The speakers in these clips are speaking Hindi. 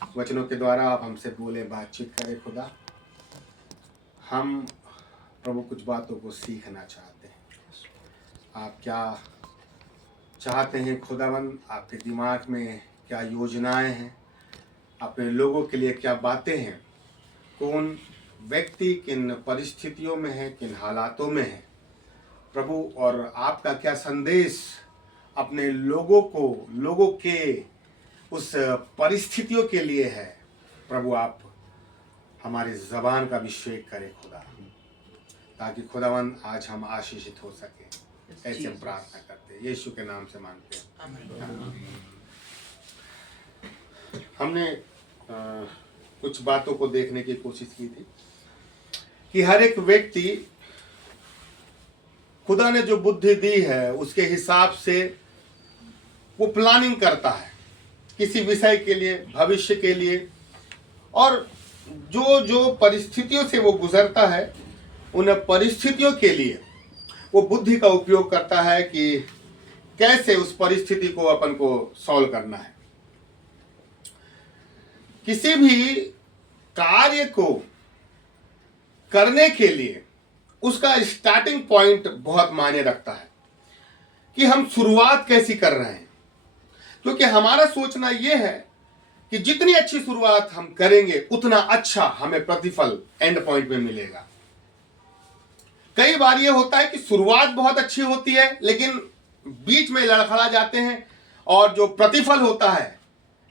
वचनों के द्वारा आप हमसे बोले, बातचीत करें खुदा। हम प्रभु कुछ बातों को सीखना चाहते हैं। आप क्या चाहते हैं खुदावन, आपके दिमाग में क्या योजनाएं हैं, अपने लोगों के लिए क्या बातें हैं, कौन व्यक्ति किन परिस्थितियों में है, किन हालातों में है प्रभु, और आपका क्या संदेश अपने लोगों के उस परिस्थितियों के लिए है प्रभु। आप हमारी ज़बान का अभिषेक करें खुदा, ताकि खुदावन आज हम आशीषित हो सके। ऐसे हम प्रार्थना करते हैं, यीशु के नाम से मांगते हैं। हमने कुछ बातों को देखने की कोशिश की थी कि हर एक व्यक्ति खुदा ने जो बुद्धि दी है उसके हिसाब से वो प्लानिंग करता है किसी विषय के लिए, भविष्य के लिए, और जो जो परिस्थितियों से वो गुजरता है उन परिस्थितियों के लिए वो बुद्धि का उपयोग करता है कि कैसे उस परिस्थिति को अपन को सॉल्व करना है। किसी भी कार्य को करने के लिए उसका स्टार्टिंग पॉइंट बहुत मायने रखता है कि हम शुरुआत कैसी कर रहे हैं, क्योंकि हमारा सोचना यह है कि जितनी अच्छी शुरुआत हम करेंगे उतना अच्छा हमें प्रतिफल एंड पॉइंट में मिलेगा। कई बार यह होता है कि शुरुआत बहुत अच्छी होती है लेकिन बीच में लड़खड़ा जाते हैं, और जो प्रतिफल होता है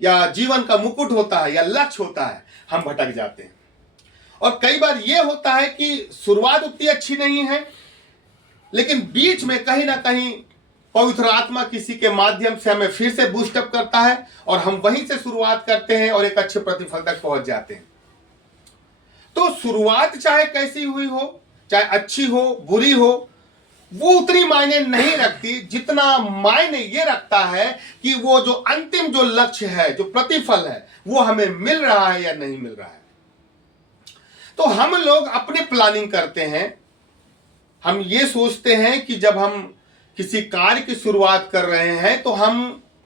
या जीवन का मुकुट होता है या लक्ष्य होता है, हम भटक जाते हैं। और कई बार यह होता है कि शुरुआत उतनी अच्छी नहीं है लेकिन बीच में कहीं ना कहीं पवित्र आत्मा किसी के माध्यम से हमें फिर से बूस्टअप करता है और हम वहीं से शुरुआत करते हैं और एक अच्छे प्रतिफल तक पहुंच जाते हैं। तो शुरुआत चाहे कैसी हुई हो, चाहे अच्छी हो बुरी हो, वो उतनी मायने नहीं रखती जितना मायने ये रखता है कि वो जो अंतिम जो लक्ष्य है, जो प्रतिफल है, वो हमें मिल रहा है या नहीं मिल रहा है। तो हम लोग अपनी प्लानिंग करते हैं। हम ये सोचते हैं कि जब हम किसी कार्य की शुरुआत कर रहे हैं तो हम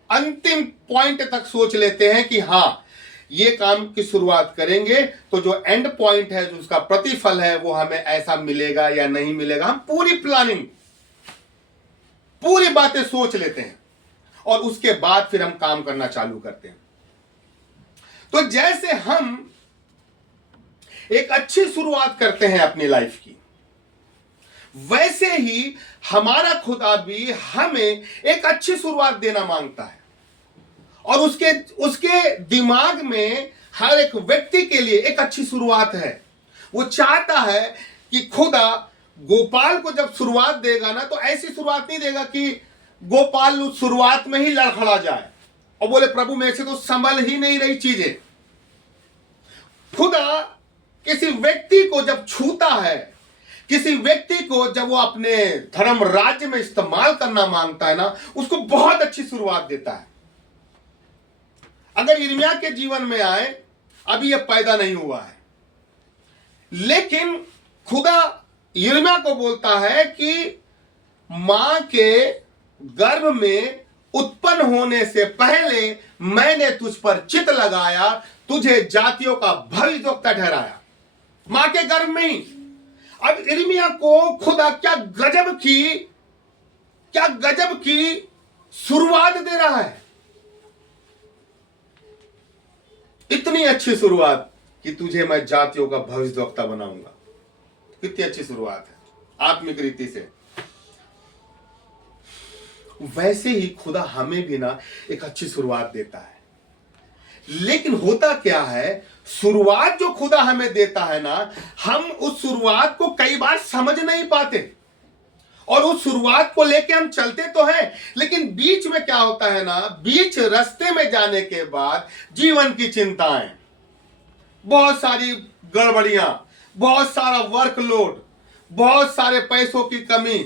अंतिम पॉइंट तक सोच लेते हैं कि हाँ, ये काम की शुरुआत करेंगे तो जो एंड पॉइंट है, जो उसका प्रतिफल है, वो हमें ऐसा मिलेगा या नहीं मिलेगा। हम पूरी प्लानिंग, पूरी बातें सोच लेते हैं और उसके बाद फिर हम काम करना चालू करते हैं। तो जैसे हम एक अच्छी शुरुआत करते हैं अपनी लाइफ की, वैसे ही हमारा खुदा भी हमें एक अच्छी शुरुआत देना मांगता है। और उसके दिमाग में हर एक व्यक्ति के लिए एक अच्छी शुरुआत है। वो चाहता है कि खुदा गोपाल को जब शुरुआत देगा ना, तो ऐसी शुरुआत नहीं देगा कि गोपाल शुरुआत में ही लड़खड़ा जाए और बोले प्रभु मेरे से तो संभल ही नहीं रही चीजें। खुदा किसी व्यक्ति को जब छूता है, किसी व्यक्ति को जब वो अपने धर्म राज्य में इस्तेमाल करना मांगता है ना, उसको बहुत अच्छी शुरुआत देता है। अगर यिर्मयाह के जीवन में आए, अभी यह पैदा नहीं हुआ है, लेकिन खुदा यिर्मयाह को बोलता है कि मां के गर्भ में उत्पन्न होने से पहले मैंने तुझ पर चित्त लगाया, तुझे जातियों का भविष्यद्वक्ता ठहराया। मां के गर्भ में ही। अब यिर्मयाह को खुदा क्या गजब की शुरुआत दे रहा है। इतनी अच्छी शुरुआत कि तुझे मैं जातियों का भविष्यद्वक्ता बनाऊंगा। कितनी अच्छी शुरुआत है आत्मिक रीति से। वैसे ही खुदा हमें भी ना एक अच्छी शुरुआत देता है। लेकिन होता क्या है, शुरुआत जो खुदा हमें देता है ना, हम उस शुरुआत को कई बार समझ नहीं पाते और उस शुरुआत को लेके हम चलते तो हैं, लेकिन बीच में क्या होता है ना, बीच रास्ते में जाने के बाद जीवन की चिंताएं, बहुत सारी गड़बड़ियां, बहुत सारा वर्कलोड, बहुत सारे पैसों की कमी,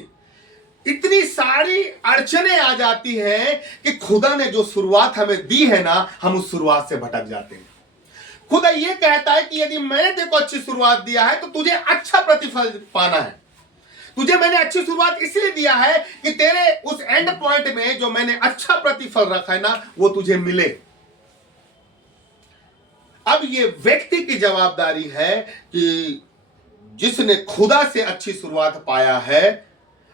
इतनी सारी अड़चने आ जाती हैं कि खुदा ने जो शुरुआत हमें दी है ना, हम उस शुरुआत से भटक जाते हैं। खुदा ये कहता है कि यदि मैंने देखो अच्छी शुरुआत दिया है तो तुझे अच्छा प्रतिफल पाना है। तुझे मैंने अच्छी शुरुआत इसलिए दिया है कि तेरे उस एंड पॉइंट में जो मैंने अच्छा प्रतिफल रखा है ना, वो तुझे मिले। अब ये व्यक्ति की जवाबदारी है कि जिसने खुदा से अच्छी शुरुआत पाया है,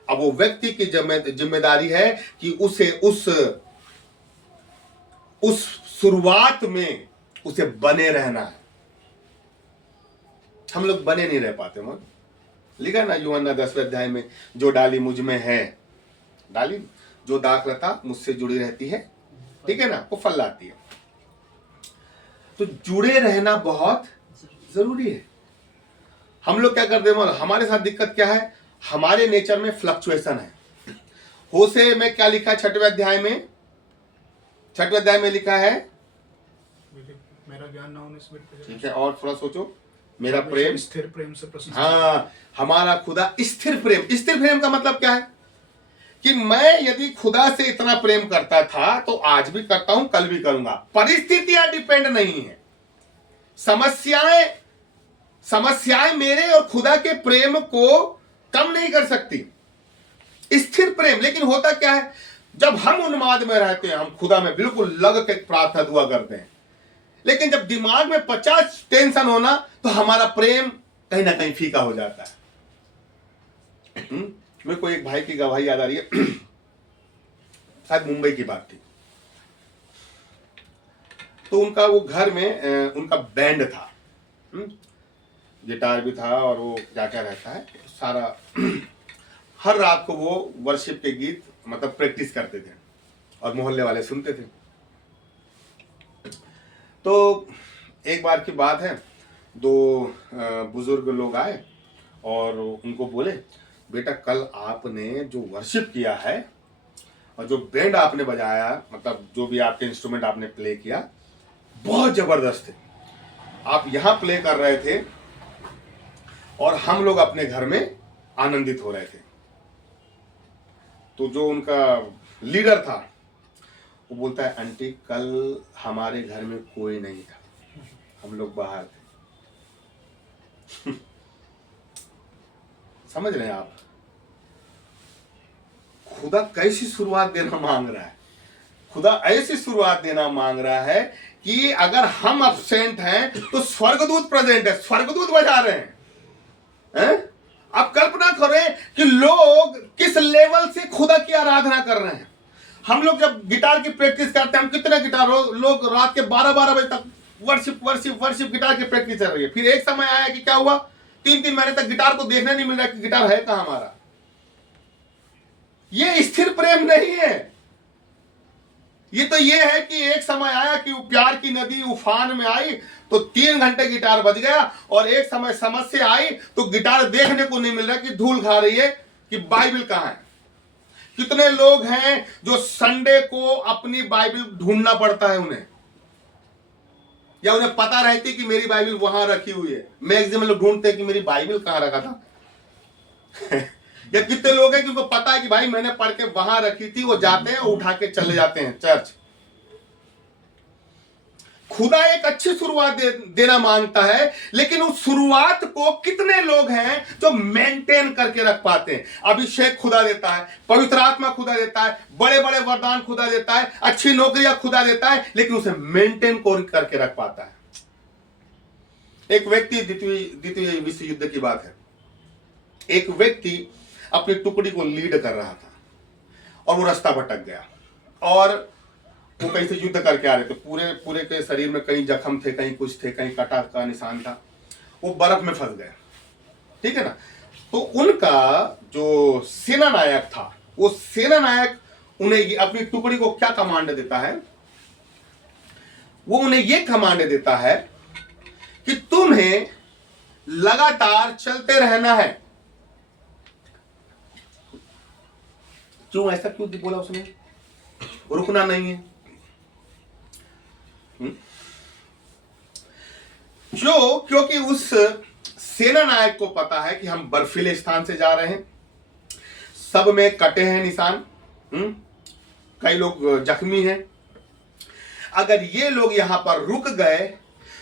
अब वो व्यक्ति की जिम्मेदारी है कि उसे उस शुरुआत में उसे बने रहना है। हम लोग बने नहीं रह पाते। मन लिखा ना यूहन्ना 10वें अध्याय में, जो डाली मुझ में है, डाली जो दाखलता मुझसे जुड़ी रहती है, ठीक है ना, वो फल लाती है। तो जुड़े रहना बहुत जरूरी है। हम लोग क्या करते हैं, हमारे साथ दिक्कत क्या है, हमारे नेचर में फ्लक्चुएशन है। होशे में क्या लिखा है 6वें अध्याय में, 6वें अध्याय में लिखा है, मेरा ज्ञान ना होने से, ठीक है, और थोड़ा सोचो, मेरा प्रेम स्थिर प्रेम से प्रसन्न। हाँ, हमारा खुदा स्थिर प्रेम। स्थिर प्रेम का मतलब क्या है कि मैं यदि खुदा से इतना प्रेम करता था तो आज भी करता हूं, कल भी करूंगा। परिस्थितियां डिपेंड नहीं है। समस्याएं मेरे और खुदा के प्रेम को कम नहीं कर सकती। स्थिर प्रेम। लेकिन होता क्या है, जब हम उन्माद में रहते हैं, हम खुदा में बिल्कुल लग के प्रार्थना दुआ करते हैं, लेकिन जब दिमाग में 50 टेंशन होना, तो हमारा प्रेम कहीं ना कहीं फीका हो जाता है। मेरे को एक भाई की गवाही याद आ रही है, शायद मुंबई की बात थी। तो उनका वो घर में उनका बैंड था, गिटार भी था, और वो क्या क्या रहता है सारा। हर रात को वो वर्शिप के गीत मतलब प्रैक्टिस करते थे और मोहल्ले वाले सुनते थे। तो एक बार की बात है, 2 बुजुर्ग लोग आए और उनको बोले, बेटा कल आपने जो वर्शिप किया है और जो बैंड आपने बजाया, मतलब जो भी आपके इंस्ट्रूमेंट आपने प्ले किया, बहुत जबरदस्त थे। आप यहां प्ले कर रहे थे और हम लोग अपने घर में आनंदित हो रहे थे। तो जो उनका लीडर था वो बोलता है, आंटी कल हमारे घर में कोई नहीं था, हम लोग बाहर थे। समझ रहे हैं आप, खुदा कैसी शुरुआत देना मांग रहा है। खुदा ऐसी शुरुआत देना मांग रहा है कि अगर हम अब्सेंट हैं तो स्वर्गदूत प्रेजेंट है, स्वर्गदूत बजा रहे हैं। आप कल्पना करें कि लोग किस लेवल से खुदा की आराधना कर रहे हैं। हम लोग जब गिटार की प्रैक्टिस करते हैं, हम कितने गिटार लोग रात के 12-12 बजे तक वर्शिप गिटार की प्रैक्टिस चल रही है। फिर एक समय आया कि क्या हुआ, 3-3 महीने तक गिटार को देखने नहीं मिल रहा कि गिटार है कहां हमारा। ये स्थिर प्रेम नहीं है। ये है कि एक समय आया कि प्यार की नदी उफान में आई तो 3 घंटे गिटार बज गया, और एक समय समस्या आई तो गिटार देखने को नहीं मिल रहा कि धूल खा रही है कि बाइबल कहां है। कितने लोग हैं जो संडे को अपनी बाइबल ढूंढना पड़ता है उन्हें, या उन्हें पता रहती कि मेरी बाइबल वहां रखी हुई है। मैक्सिमम लोग ढूंढते हैं कि मेरी बाइबल कहां रखा था। या कितने लोग हैं कि उनको पता है कि भाई मैंने पढ़ के वहां रखी थी, वो जाते हैं और उठा के चले जाते हैं चर्च। खुदा एक अच्छी शुरुआत देना मांगता है, लेकिन उस शुरुआत को कितने लोग हैं जो मेंटेन करके रख पाते हैं। अभिषेक खुदा देता है, पवित्र आत्मा खुदा देता है, बड़े बड़े वरदान खुदा देता है, अच्छी नौकरियां खुदा देता है, लेकिन उसे मेंटेन करके रख पाता है। एक व्यक्ति, द्वितीय विश्व युद्ध की बात है, एक व्यक्ति अपनी टुकड़ी को लीड कर रहा था और वो रास्ता भटक गया, और वो कहीं से युद्ध करके आ रहे थे। पूरे के शरीर में कहीं जख्म थे, कहीं कुछ थे, कहीं कटा का निशान था। वो बर्फ में फंस गए, ठीक है ना। तो उनका जो सेना नायक था, वो सेना नायक उन्हें अपनी टुकड़ी को क्या कमांड देता है, वो उन्हें ये कमांड देता है कि तुम्हें लगातार चलते रहना है। क्यों, ऐसा क्यों बोला उसने, रुकना नहीं है। क्योंकि उस सेना नायक को पता है कि हम बर्फीले स्थान से जा रहे हैं, सब में कटे हैं निशान, कई लोग जख्मी हैं। अगर ये लोग यहां पर रुक गए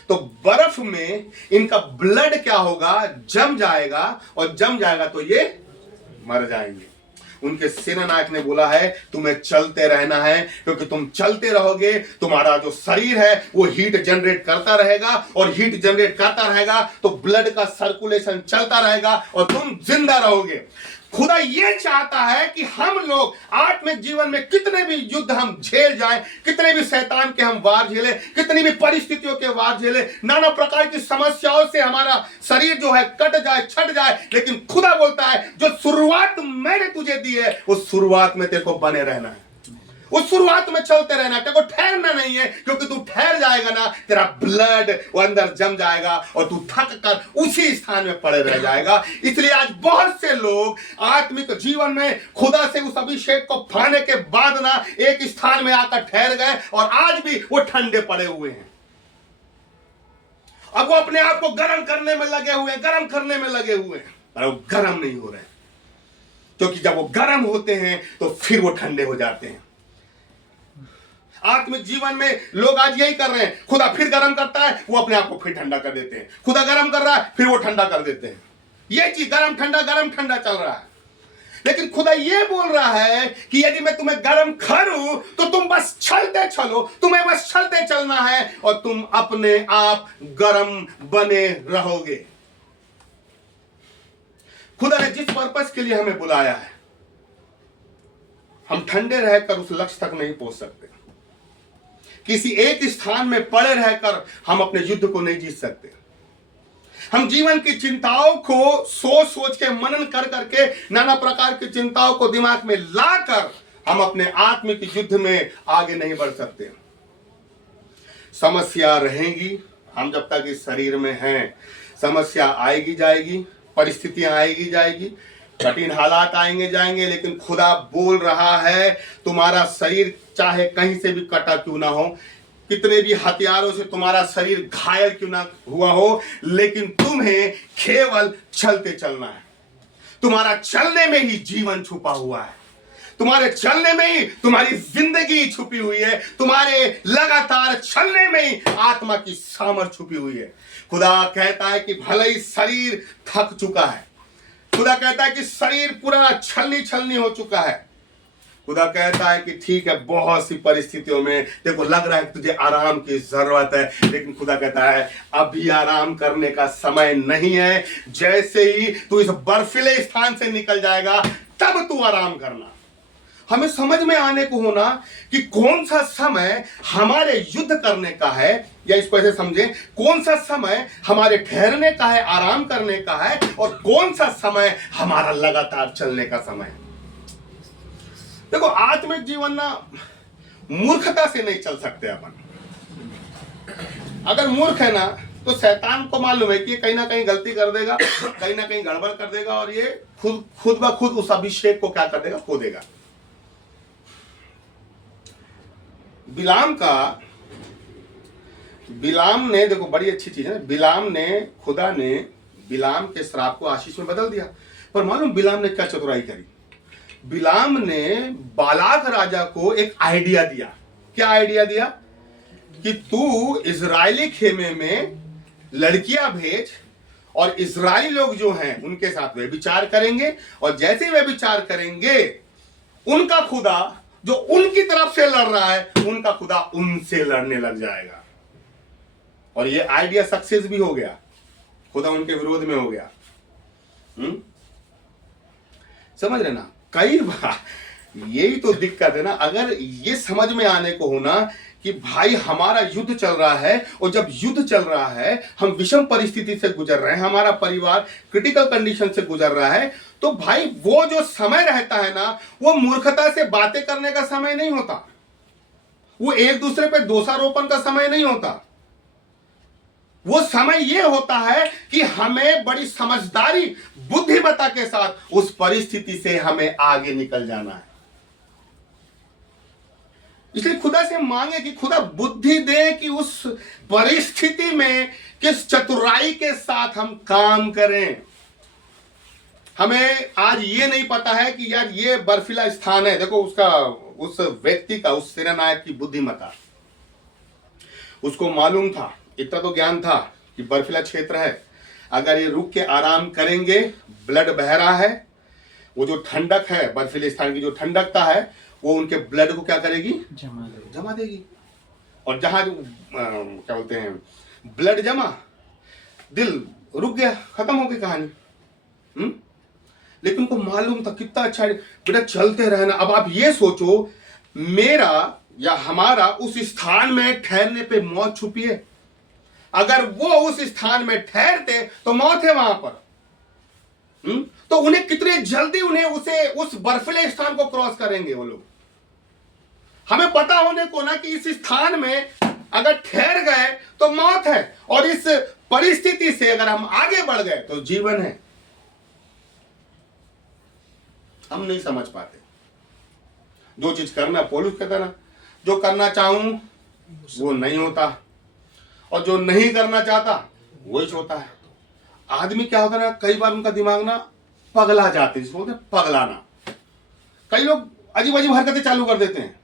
तो बर्फ में इनका ब्लड क्या होगा, जम जाएगा, और जम जाएगा तो ये मर जाएंगे। उनके सेनानायक ने बोला है तुम्हें चलते रहना है, क्योंकि तुम चलते रहोगे तुम्हारा जो शरीर है वो हीट जनरेट करता रहेगा, और हीट जनरेट करता रहेगा तो ब्लड का सर्कुलेशन चलता रहेगा और तुम जिंदा रहोगे। खुदा ये चाहता है कि हम लोग आत्मिक जीवन में कितने भी युद्ध हम झेल जाएं, कितने भी शैतान के हम वार झेले, कितनी भी परिस्थितियों के वार झेले, नाना प्रकार की समस्याओं से हमारा शरीर जो है कट जाए, छट जाए, लेकिन खुदा बोलता है जो शुरुआत मैंने तुझे दी है उस शुरुआत में तेरे को बने रहना है, उस शुरुआत में चलते रहना, तेरे को ठहरना नहीं है, क्योंकि तू ठहर जाएगा ना तेरा ब्लड वो अंदर जम जाएगा और तू थक कर उसी स्थान में पड़े रह जाएगा। इसलिए आज बहुत से लोग आत्मिक जीवन में खुदा से उस अभिषेक को पाने के बाद ना एक स्थान में आकर ठहर गए और आज भी वो ठंडे पड़े हुए हैं। अब वो अपने आप को गर्म करने में लगे हुए हैं, गर्म करने में लगे हुए हैं, पर वो गर्म नहीं हो रहे, क्योंकि जब वो गर्म होते हैं तो फिर वो ठंडे हो जाते हैं। आत्मिक जीवन में लोग आज यही कर रहे हैं, खुदा फिर गर्म करता है वो अपने आप को फिर ठंडा कर देते हैं, खुदा गर्म कर रहा है फिर वो ठंडा कर देते हैं। ये चीज गर्म ठंडा चल रहा है। लेकिन खुदा ये बोल रहा है कि यदि मैं तुम्हें गर्म करूं तो तुम बस चलते चलो, तुम्हें बस चलते चलना है और तुम अपने आप गर्म बने रहोगे। खुदा ने जिस पर्पस के लिए हमें बुलाया है, हम ठंडे रहकर उस लक्ष्य तक नहीं पहुंच सकते। किसी एक स्थान में पड़े रहकर हम अपने युद्ध को नहीं जीत सकते। हम जीवन की चिंताओं को सोच सोच के मनन कर करके नाना प्रकार की चिंताओं को दिमाग में लाकर हम अपने आत्मिक युद्ध में आगे नहीं बढ़ सकते। समस्या रहेगी, हम जब तक इस शरीर में हैं समस्या आएगी जाएगी, परिस्थितियां आएगी जाएगी, कठिन हालात आएंगे जाएंगे, लेकिन खुदा बोल रहा है तुम्हारा शरीर चाहे कहीं से भी कटा क्यों ना हो, कितने भी हथियारों से तुम्हारा शरीर घायल क्यों ना हुआ हो, लेकिन तुम्हें केवल चलते चलना है। तुम्हारा चलने में ही जीवन छुपा हुआ है, तुम्हारे चलने में ही तुम्हारी जिंदगी छुपी हुई है, तुम्हारे लगातार चलने में ही आत्मा की सामर्थ छुपी हुई है। खुदा कहता है कि भले ही शरीर थक चुका है, खुदा कहता है कि शरीर पूरा छलनी हो चुका है, खुदा कहता है कि ठीक है बहुत सी परिस्थितियों में देखो लग रहा है कि तुझे आराम की जरूरत है, लेकिन खुदा कहता है अभी आराम करने का समय नहीं है। जैसे ही तू इस बर्फीले स्थान से निकल जाएगा तब तू आराम करना। हमें समझ में आने को होना कि कौन सा समय हमारे युद्ध करने का है, या इसको ऐसे समझें कौन सा समय हमारे ठहरने का है, आराम करने का है, और कौन सा समय हमारा लगातार चलने का समय है। देखो आत्मिक जीवन ना मूर्खता से नहीं चल सकते अपन। अगर मूर्ख है ना तो शैतान को मालूम है कि ये कहीं ना कहीं गलती कर देगा, कहीं ना कहीं गड़बड़ कर देगा, और ये खुद ब खुद उस अभिषेक को क्या कर देगा, खो देगा। बिलाम ने देखो बड़ी अच्छी चीज है, खुदा ने बिलाम के श्राप को आशीष में बदल दिया। पर मालूम बिलाम ने क्या चतुराई करी? बिलाम ने बालाक राजा को एक आइडिया दिया। क्या आइडिया दिया? कि तू इजरायली खेमे में लड़कियां भेज और इजरायली लोग जो हैं उनके साथ वे विचार करेंगे, और जैसे वे विचार करेंगे उनका खुदा जो उनकी तरफ से लड़ रहा है उनका खुदा उनसे लड़ने लग जाएगा। और ये आइडिया सक्सेस भी हो गया, खुदा उनके विरोध में हो गया। समझ रहे ना? कई बार यही तो दिक्कत है ना। अगर ये समझ में आने को होना कि भाई हमारा युद्ध चल रहा है, और जब युद्ध चल रहा है हम विषम परिस्थिति से गुजर रहे हैं, हमारा परिवार क्रिटिकल कंडीशन से गुजर रहा है, तो भाई वो जो समय रहता है ना वो मूर्खता से बातें करने का समय नहीं होता, वो एक दूसरे पे दोषारोपण का समय नहीं होता। वो समय ये होता है कि हमें बड़ी समझदारी बुद्धिमत्ता के साथ उस परिस्थिति से हमें आगे निकल जाना है। इसलिए खुदा से मांगे कि खुदा बुद्धि दे कि उस परिस्थिति में किस चतुराई के साथ हम काम करें। हमें आज ये नहीं पता है कि यार ये बर्फीला स्थान है, देखो उसका उस व्यक्ति का, उस सेनानायक की बुद्धिमत्ता, उसको मालूम था, इतना तो ज्ञान था कि बर्फीला क्षेत्र है, अगर ये रुक के आराम करेंगे, ब्लड बह रहा है, वो जो ठंडक है, बर्फीले स्थान की जो ठंडकता है, वो उनके ब्लड को क्या करेगी, जमा देगी। और जहां क्या बोलते हैं, ब्लड जमा, दिल रुक गया, खत्म हो गई कहानी। लेकिन उनको मालूम था, कितना अच्छा बेटा, चलते रहना। अब आप ये सोचो, मेरा या हमारा उस स्थान में ठहरने पे मौत छुपी है। अगर वो उस स्थान में ठहरते तो मौत है वहां पर। तो उन्हें कितने जल्दी उन्हें उस बर्फीले स्थान को क्रॉस करेंगे वो लोग। हमें पता होने को ना कि इस स्थान में अगर ठहर गए तो मौत है, और इस परिस्थिति से अगर हम आगे बढ़ गए तो जीवन है। हम नहीं समझ पाते। जो चीज करना, पौलुस कहता ना, जो करना चाहूं वो नहीं होता, और जो नहीं करना चाहता वही होता है। आदमी क्या होता है ना, कई बार उनका दिमाग ना पगला जाते हैं, जिसको बोलते हैं पगलाना। कई लोग अजीब अजीब हरकतें चालू कर देते हैं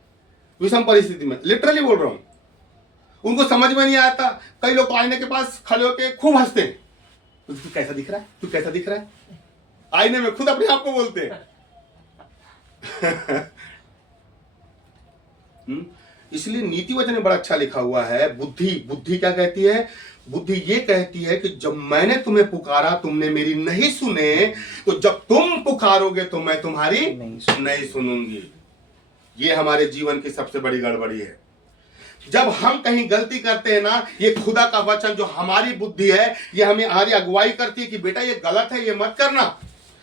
विषम परिस्थिति में, लिटरली बोल रहा हूं। उनको समझ में नहीं आता। कई लोग आईने के पास खड़े होकर खूब हंसते हैं, तू कैसा दिख रहा है, तू कैसा दिख रहा है, आईने में खुद अपने आप को बोलते हैं। इसलिए नीति वचन में बड़ा अच्छा लिखा हुआ है, बुद्धि क्या कहती है, बुद्धि ये कहती है कि जब मैंने तुम्हें पुकारा तुमने मेरी नहीं सुने, तो जब तुम पुकारोगे तो मैं तुम्हारी नहीं सुनूंगी। ये हमारे जीवन की सबसे बड़ी गड़बड़ी है। जब हम कहीं गलती करते हैं ना, ये खुदा का वचन जो हमारी बुद्धि है, ये हमें हमारी अगुवाई करती है कि बेटा ये गलत है, ये मत करना।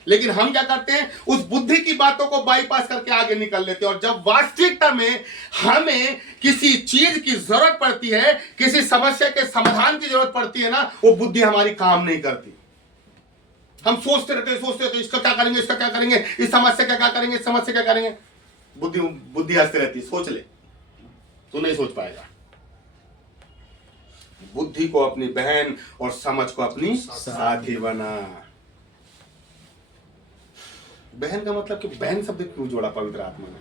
लेकिन हम क्या करते हैं, उस बुद्धि की बातों को बाईपास करके आगे निकल लेते हैं। और जब वास्तविकता में हमें किसी चीज की जरूरत पड़ती है, किसी समस्या के समाधान की जरूरत पड़ती है ना, वो बुद्धि हमारी काम नहीं करती। हम सोचते रहते इसका क्या करेंगे, इसका क्या करेंगे, इस समस्या का क्या करेंगे, इस समस्या क्या करेंगे। बुद्धि हंसते रहती, सोच ले, तू नहीं सोच पाएगा। बुद्धि को अपनी बहन और समझ को अपनी साथी बना। बहन का मतलब कि बहन शब्द क्यों जोड़ा पवित्र आत्मा ने?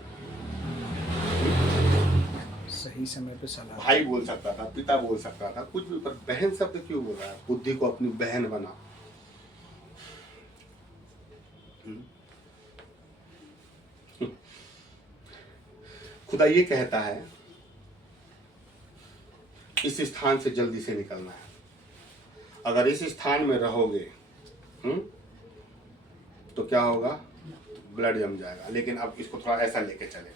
सही समय पे सलाह। भाई बोल सकता था, पिता बोल सकता था, कुछ भी, पर बहन शब्द क्यों बोल रहा है? बुद्धि को अपनी बहन बना। खुदा ये कहता है, इस स्थान से जल्दी से निकलना है। अगर इस स्थान में रहोगे तो क्या होगा, ब्लड जम जाएगा। लेकिन अब इसको थोड़ा ऐसा लेके चले।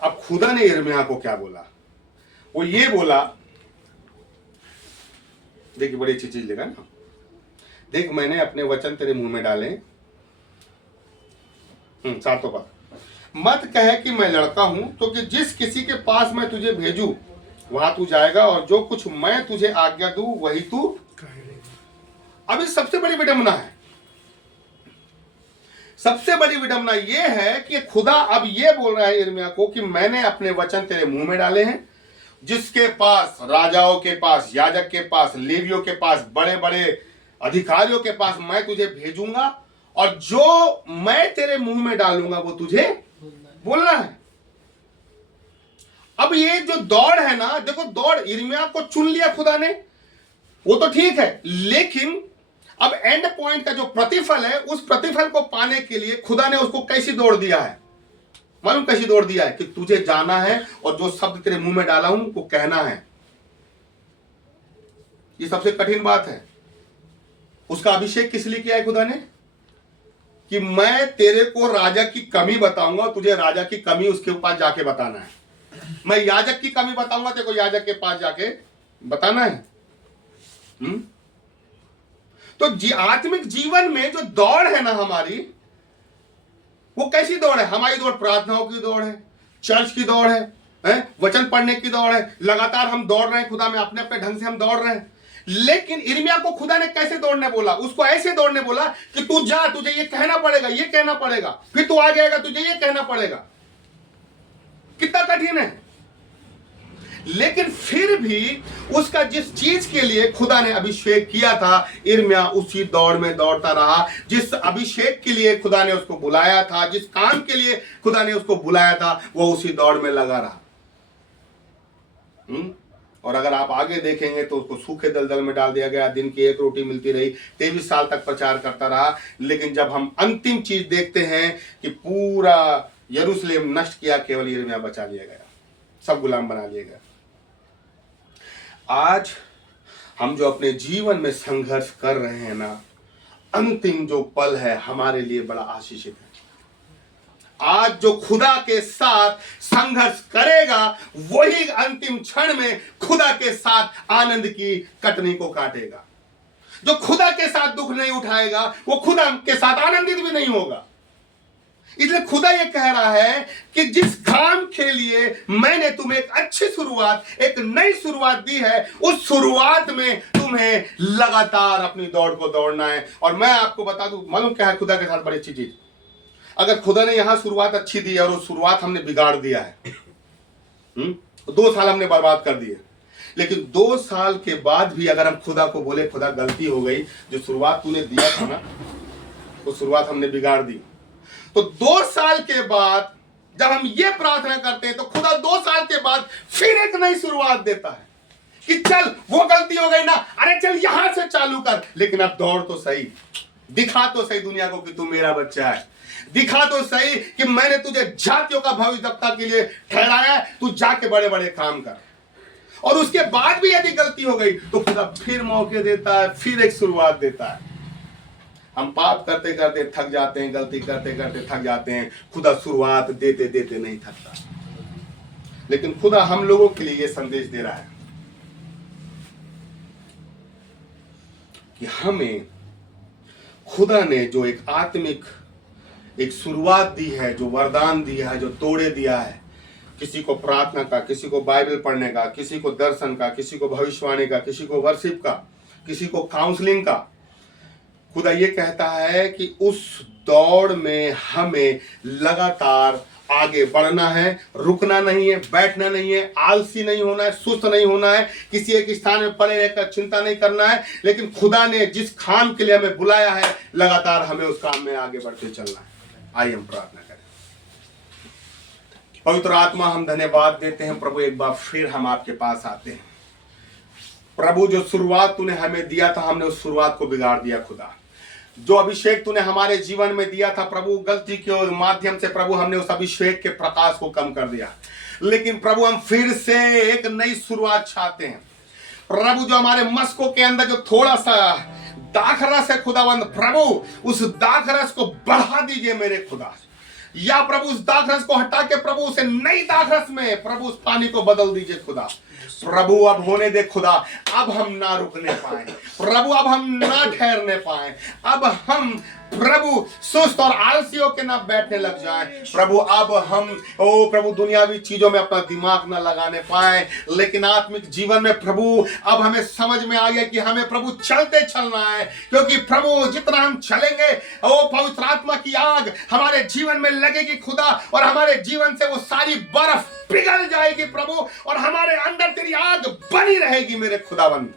अब खुदा ने यिर्मयाह को क्या बोला, वो ये बोला, देखिए बड़ी अच्छी चीज लिखा ना, देख मैंने अपने वचन तेरे मुंह में डाले। 7 पद, मत कहे कि मैं लड़का हूं, तो कि जिस किसी के पास मैं तुझे भेजूं वहां तू जाएगा, और जो कुछ मैं तुझे आज्ञा दूं वही तू। अब इस सबसे बड़ी विडंबना है। सबसे बड़ी विडंबना यह है कि खुदा अब यह बोल रहा है यिर्मयाह को कि मैंने अपने वचन तेरे मुंह में डाले हैं। जिसके पास, राजाओं के पास, याजक के पास, लेवियों के पास, बड़े बड़े अधिकारियों के पास मैं तुझे भेजूंगा, और जो मैं तेरे मुंह में डालूंगा वो तुझे बोलना है। अब ये जो दौड़ है ना, देखो दौड़, यिर्मयाह को चुन लिया खुदा ने, वो तो ठीक है, लेकिन अब एंड पॉइंट का जो प्रतिफल है, उस प्रतिफल को पाने के लिए खुदा ने उसको कैसी दौड़ दिया है, मालूम कैसी दौड़ दिया है, कि तुझे जाना है और जो शब्द तेरे मुंह में डाला हूं वो कहना है। ये सबसे कठिन बात है। उसका अभिषेक किस लिए किया है खुदा ने, कि मैं तेरे को राजा की कमी बताऊंगा, तुझे राजा की कमी उसके पास जाके बताना है। मैं याजक की कमी बताऊंगा, तेरे को याजक के पास जाके बताना है। तो आत्मिक जीवन में जो दौड़ है ना हमारी, वो कैसी दौड़ है? हमारी दौड़ प्रार्थनाओं की दौड़ है, चर्च की दौड़ है, वचन पढ़ने की दौड़ है। लगातार हम दौड़ रहे हैं खुदा में, अपने अपने ढंग से हम दौड़ रहे हैं। लेकिन यिर्मयाह को खुदा ने कैसे दौड़ने बोला? उसको ऐसे दौड़ने बोला कि तू जा, तुझे ये कहना पड़ेगा, ये कहना पड़ेगा, फिर तू आ जाएगा, तुझे ये कहना पड़ेगा। कितना कठिन है। लेकिन फिर भी उसका जिस चीज के लिए खुदा ने अभिषेक किया था, यिर्मयाह उसी दौड़ में दौड़ता रहा। जिस अभिषेक के लिए खुदा ने उसको बुलाया था, जिस काम के लिए खुदा ने उसको बुलाया था, वो उसी दौड़ में लगा रहा। और अगर आप आगे देखेंगे तो उसको सूखे दलदल में डाल दिया गया, दिन की एक रोटी मिलती रही, 23 साल तक प्रचार करता रहा। लेकिन जब हम अंतिम चीज देखते हैं कि पूरा यरूशलेम नष्ट किया, केवल यिर्मयाह बचा लिया गया, सब गुलाम बना लिए गए। आज हम जो अपने जीवन में संघर्ष कर रहे हैं ना, अंतिम जो पल है हमारे लिए बड़ा आशीषित है। आज जो खुदा के साथ संघर्ष करेगा वही अंतिम क्षण में खुदा के साथ आनंद की कटनी को काटेगा। जो खुदा के साथ दुख नहीं उठाएगा वो खुदा के साथ आनंदित भी नहीं होगा। इसलिए खुदा ये कह रहा है कि जिस काम के लिए मैंने तुम्हें एक अच्छी शुरुआत, एक नई शुरुआत दी है, उस शुरुआत में तुम्हें लगातार अपनी दौड़ को दौड़ना है। और मैं आपको बता दूं, मालूम क्या है खुदा के साथ बड़ी अच्छी चीज, अगर खुदा ने यहां शुरुआत अच्छी दी और वो शुरुआत हमने बिगाड़ दिया है, 2 साल हमने बर्बाद कर दिए, लेकिन 2 साल के बाद भी अगर हम खुदा को बोले खुदा गलती हो गई, जो शुरुआत तूने दिया था ना वो शुरुआत हमने बिगाड़ दी, तो 2 साल के बाद जब हम ये प्रार्थना करते हैं तो खुदा 2 साल के बाद फिर एक नई शुरुआत देता है कि चल वो गलती हो गई ना, अरे चल यहां से चालू कर, लेकिन अब दौड़ तो सही, दिखा तो सही दुनिया को कि तू मेरा बच्चा है, दिखा तो सही कि मैंने तुझे जातियों का भविष्यवक्ता के लिए ठहराया है, तू जाके बड़े बड़े काम कर। और उसके बाद भी यदि गलती हो गई तो खुदा फिर मौके देता है, फिर एक शुरुआत देता है। हम पाप करते करते थक जाते हैं, गलती करते करते थक जाते हैं, खुदा शुरुआत देते देते नहीं थकता। लेकिन खुदा हम लोगों के लिए यह संदेश दे रहा है कि हमें खुदा ने जो एक आत्मिक एक शुरुआत दी है, जो वरदान दिया है, जो तोड़े दिया है, किसी को प्रार्थना का, किसी को बाइबल पढ़ने का, किसी को दर्शन का, किसी को भविष्यवाणी का, किसी को वर्शिप का, किसी को काउंसलिंग का, खुदा ये कहता है कि उस दौड़ में हमें लगातार आगे बढ़ना है, रुकना नहीं है, बैठना नहीं है, आलसी नहीं होना है, सुस्त नहीं होना है, किसी एक स्थान में पड़े रहकर चिंता नहीं करना है। लेकिन खुदा ने जिस काम के लिए हमें बुलाया है लगातार हमें उस काम में आगे बढ़ते चलना है। आइए हम प्रार्थना करें। पवित्र आत्मा, हम धन्यवाद देते हैं प्रभु, एक बार फिर हम आपके पास आते हैं प्रभु। जो शुरुआत तूने हमें दिया था हमने उस शुरुआत को बिगाड़ दिया खुदा। जो अभिषेक तूने हमारे जीवन में दिया था प्रभु, गलती के माध्यम से प्रभु हमने उस अभिषेक के प्रकाश को कम कर दिया। लेकिन प्रभु हम फिर से एक नई शुरुआत चाहते हैं प्रभु। जो हमारे मस्कों के अंदर जो थोड़ा सा दाखरस है खुदावंद प्रभु, उस दाखरस को बढ़ा दीजिए मेरे खुदा, या प्रभु उस दाखरस को हटा के प्रभु उसे नई दाखरस में प्रभु उस पानी को बदल दीजिए खुदा। प्रभु अब होने दे खुदा, अब हम ना रुकने पाए प्रभु, अब हम ना ठहरने पाए, अब हम प्रभु सुस्त और आलसियों के ना बैठने लग जाएं प्रभु। अब हम प्रभु दुनियावी चीजों में अपना दिमाग ना लगाने पाए, लेकिन आत्मिक जीवन में प्रभु अब हमें समझ में आ गया कि हमें प्रभु चलते चलना है, क्योंकि प्रभु जितना हम चलेंगे पवित्र आत्मा की आग हमारे जीवन में लगेगी खुदा, और हमारे जीवन से वो सारी बर्फ पिघल जाएगी प्रभु, और हमारे अंदर तेरी आग बनी रहेगी मेरे खुदावंद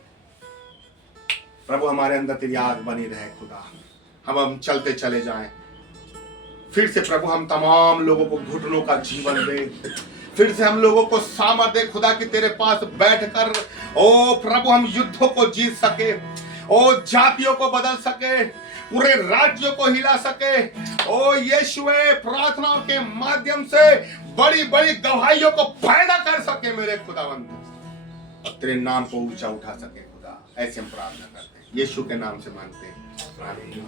प्रभु। हमारे अंदर तेरी आग बनी रहे खुदा, हम चलते चले जाएं। फिर से प्रभु हम तमाम लोगों को घुटनों का जीवन दे, फिर से हम लोगों को सामर्थ दे खुदा कि तेरे पास बैठकर प्रभु हम युद्धों को जीत सके, जातियों को बदल सके, पूरे राज्यों को हिला सके, यीशुए प्रार्थनाओं के माध्यम से बड़ी बड़ी गवाहियों को पैदा कर सके मेरे खुदावंद, और तेरे नाम को ऊंचा उठा सके खुदा। ऐसे हम प्रार्थना करते हैं, यीशु के नाम से मांगते हैं, आमीन।